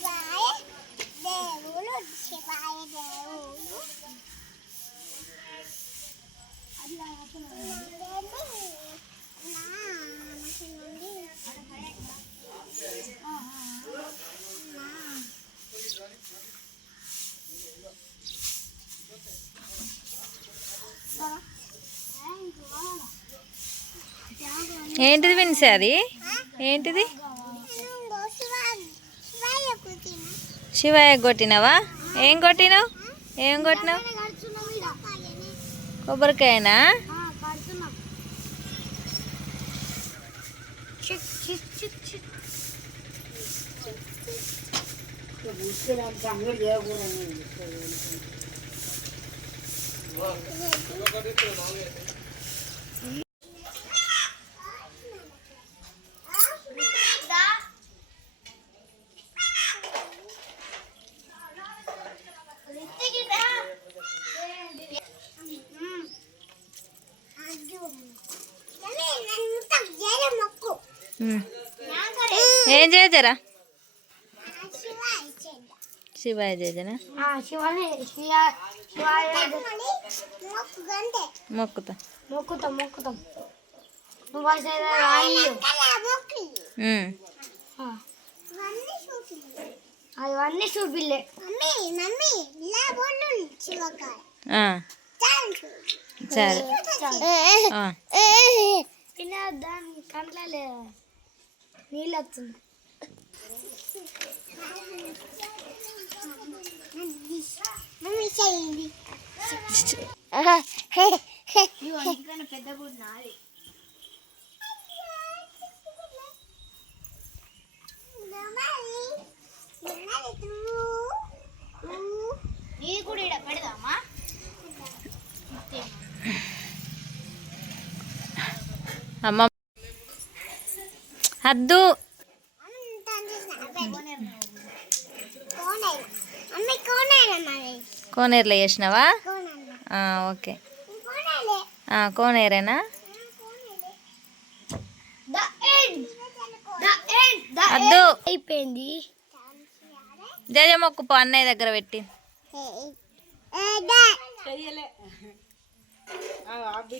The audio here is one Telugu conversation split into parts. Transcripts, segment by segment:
శివాయ దేవుడు శివాయ దేవుడు ఏంటిది వినిసే అది? ఏంటిది శివాయ పుట్టిన శివయ్య కొట్టినావా? ఏం కొట్టినావు? ఏం కొట్టినావు? కొబ్బరికాయనా? మొక్కు ఏం చేయజరా శివాయ చేజనా మొక్కుతా. మొక్కుతాం మొక్కుతాం. అవన్నీ ఆ, సరే నీళ్ళు వస్తుంది పెద్ద నాది. నీది కూడా ఇక్కడ పెడదామా? అమ్మ అద్దు మరి కోనేరులో చేసినావా? ఓకే. కోనేలే ఆ, కోనేరేనా? The end the end the అద్దు అయిపోయింది జజ మొక్కు పో అన్నయ్య దగ్గర పెట్టి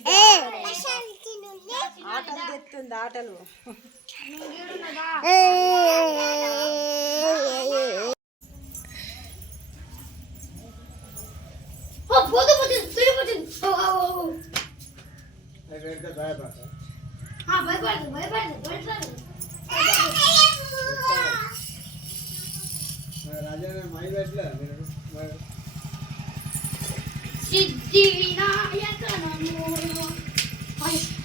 ఓ ఆటలు తెస్తుంది ఆటలు. ఓ ఓ ఓ భయపడదు భయపడదు భయపడదు సిద్ధి వినాయ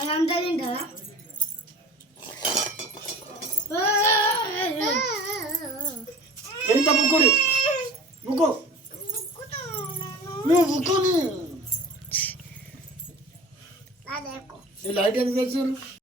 అదంతా తింటారా ఎంత బుక్కుని బుక్కు నువ్వు బుక్కుని ఈ లైట్ ఎందుకు తెచ్చారు